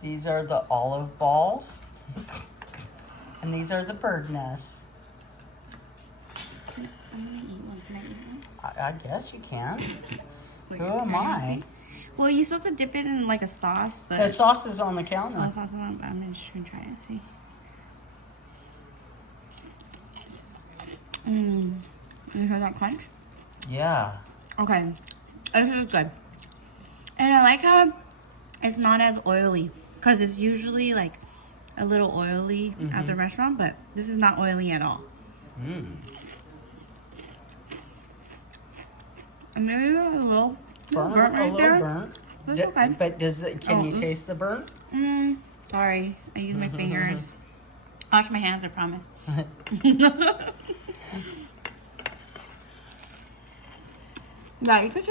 These are the olive balls. And these are the bird nests. I'm gonna eat one. Can I eat one? I guess you can. Wait, Who am I? Well, you're supposed to dip it in like a sauce, but... The sauce is on the counter. Oh, sauce on, I'm just gonna try it, see. You hear that crunch? Yeah. Okay, this is good. And I like how it's not as oily, because it's usually like a little oily at the restaurant, but this is not oily at all. And maybe a little burnt right there. Burnt. That's okay. But can you taste the burnt? Sorry, I use my fingers. Wash my hands, I promise. Yeah, you could